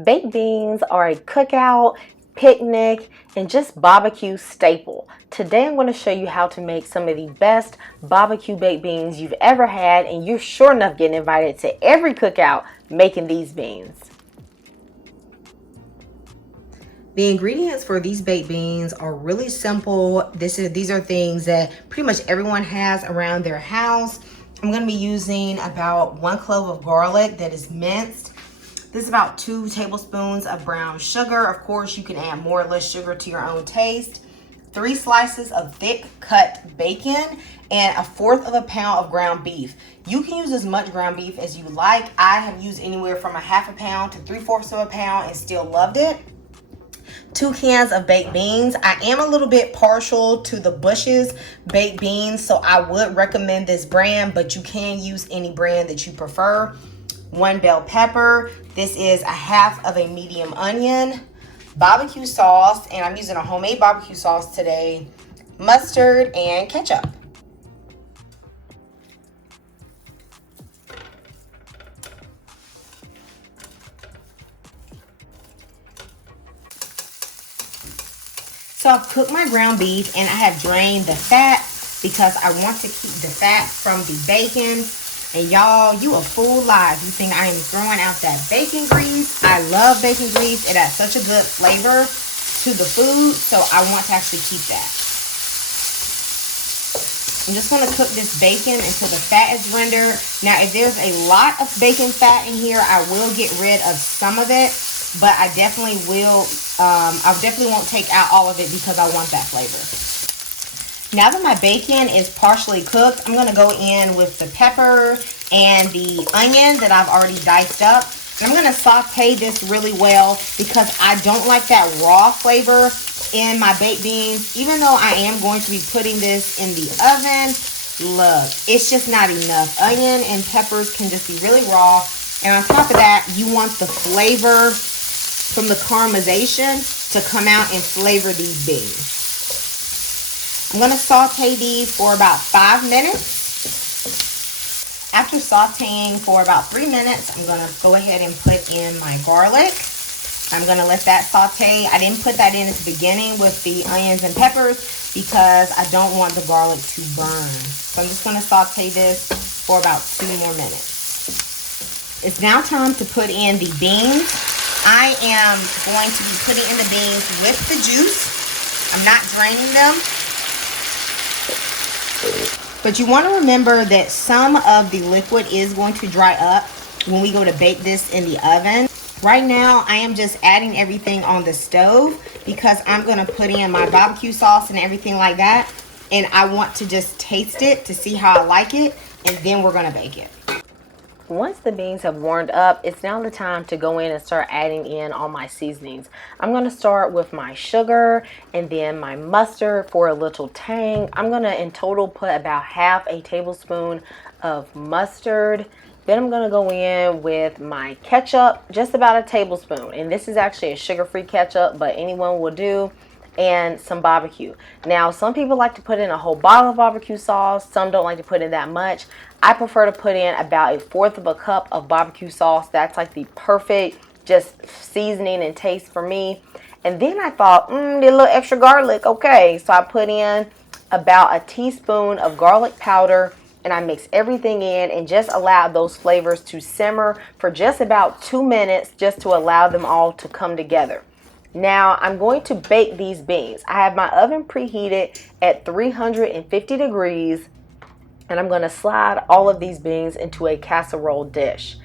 Baked beans are a cookout, picnic, and just barbecue staple. Today I'm going to show you how to make some of the best barbecue baked beans you've ever had, and you're sure enough getting invited to every cookout making these beans. The ingredients for these baked beans are really simple. These are things that pretty much everyone has around their house. I'm going to be using about 1 clove of garlic that is minced. This is about 2 tablespoons of brown sugar. Of course, you can add more or less sugar to your own taste. 3 slices of thick cut bacon and 1/4 of a pound of ground beef. You can use as much ground beef as you like. I have used anywhere from 1/2 pound to 3/4 of a pound and still loved it. 2 cans of baked beans. I am a little bit partial to the Bush's baked beans, so I would recommend this brand, but you can use any brand that you prefer. 1 bell pepper. This is 1/2 of a medium onion. Barbecue sauce, and I'm using a homemade barbecue sauce today. Mustard and ketchup. So I've cooked my ground beef and I have drained the fat because I want to keep the fat from the bacon. And y'all, you a fool live. You think I am throwing out that bacon grease. I love bacon grease. It adds such a good flavor to the food. So I want to actually keep that. I'm just going to cook this bacon until the fat is rendered. Now, if there's a lot of bacon fat in here, I will get rid of some of it. But I definitely will, I definitely won't take out all of it because I want that flavor. Now that my bacon is partially cooked, I'm going to go in with the pepper and the onion that I've already diced up. And I'm going to saute this really well because I don't like that raw flavor in my baked beans. Even though I am going to be putting this in the oven, look, it's just not enough. Onion and peppers can just be really raw. And on top of that, you want the flavor from the caramelization to come out and flavor these beans. I'm going to saute these for about 5 minutes. After sauteing for about 3 minutes, I'm going to go ahead and put in my garlic. I'm going to let that saute. I didn't put that in at the beginning with the onions and peppers because I don't want the garlic to burn. So I'm just going to saute this for about 2 more minutes. It's now time to put in the beans. I am going to be putting in the beans with the juice. I'm not draining them. But you want to remember that some of the liquid is going to dry up when we go to bake this in the oven. Right now, I am just adding everything on the stove because I'm going to put in my barbecue sauce and everything like that. And I want to just taste it to see how I like it. And then we're going to bake it. Once the beans have warmed up, it's now the time to go in and start adding in all my seasonings. I'm going to start with my sugar and then my mustard for a little tang. I'm going to in total put about 1/2 tablespoon of mustard. Then I'm going to go in with my ketchup, just about a tablespoon. And this is actually a sugar-free ketchup, but anyone will do. And some barbecue. Now, some people like to put in a whole bottle of barbecue sauce. Some don't like to put in that much. I prefer to put in about 1/4 of a cup of barbecue sauce. That's like the perfect just seasoning and taste for me. And then I thought, need a little extra garlic. Okay, so I put in about a teaspoon of garlic powder and I mix everything in and just allow those flavors to simmer for just about 2 minutes just to allow them all to come together. Now, I'm going to bake these beans. I have my oven preheated at 350 degrees, and I'm going to slide all of these beans into a casserole dish.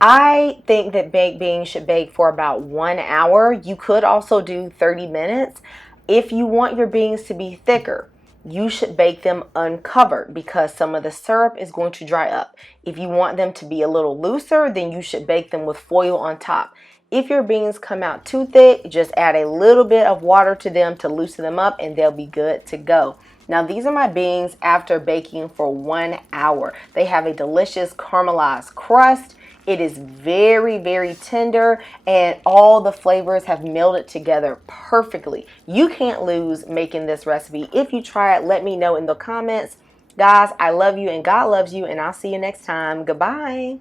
I think that baked beans should bake for about 1 hour. You could also do 30 minutes. If you want your beans to be thicker, you should bake them uncovered because some of the syrup is going to dry up. If you want them to be a little looser, then you should bake them with foil on top. If your beans come out too thick, just add a little bit of water to them to loosen them up and they'll be good to go. Now, these are my beans after baking for 1 hour. They have a delicious caramelized crust. It is very, very tender and all the flavors have melded together perfectly. You can't lose making this recipe. If you try it, let me know in the comments. Guys, I love you and God loves you, and I'll see you next time. Goodbye.